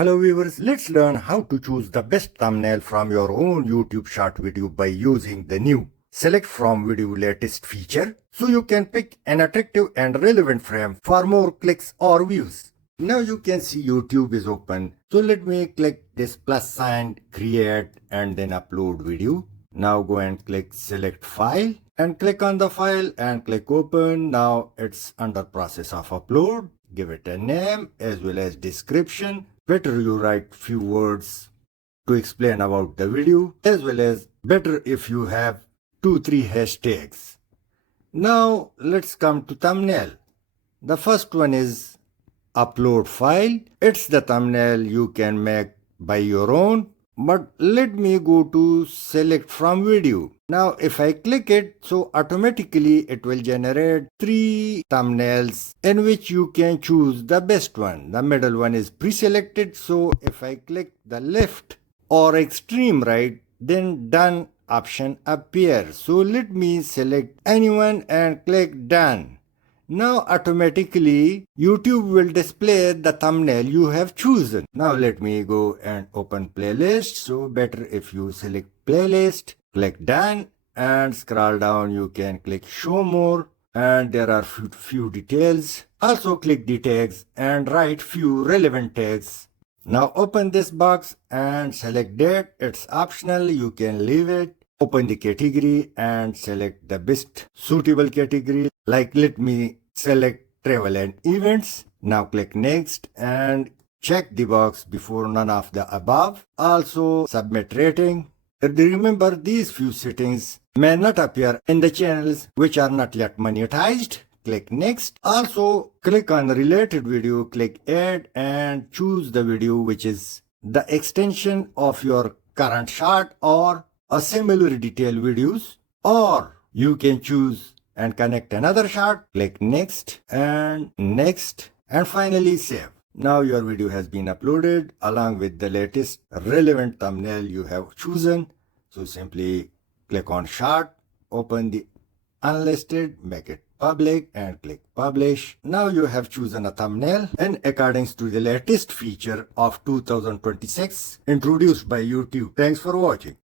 Hello viewers, let's learn how to choose the best thumbnail from your own YouTube short video by using the new Select from Video latest feature, so you can pick an attractive and relevant frame for more clicks or views. Now you can see YouTube is open, so let me click this plus sign, create and then upload video. Now go and click select file and click on the file and click open. Now it's under process of upload. Give it a name as well as description. Better you write few words to explain about the video, as well as better if you have 2-3 hashtags. Now let's come to thumbnail. The first one is upload file. It's the thumbnail you can make by your own, but let me go to select from video. Now if I click it, so automatically it will generate 3 thumbnails in which you can choose the best one. The middle one is pre-selected, so if I click the left or extreme right, then done option appears. So let me select anyone and click done. Now automatically YouTube will display the thumbnail you have chosen. Now let me go and open playlist. So better if you select playlist, click done and scroll down. You can click show more and there are few details. Also click the tags and write few relevant tags. Now open this box and select date. It's optional, you can leave it. Open the category and select the best suitable category. Like let me select travel and events. Now click next and check the box before none of the above. Also submit rating. Remember, these few settings may not appear in the channels which are not yet monetized. Click next. Also click on related video, click add and choose the video which is the extension of your current shot or a similar detailed videos, or you can choose and connect another shot. Click next and finally save. Now your video has been uploaded along with the latest relevant thumbnail you have chosen. So simply click on shot, open the unlisted, make it public and click publish. Now you have chosen a thumbnail in accordance to the latest feature of 2026 introduced by YouTube. Thanks for watching.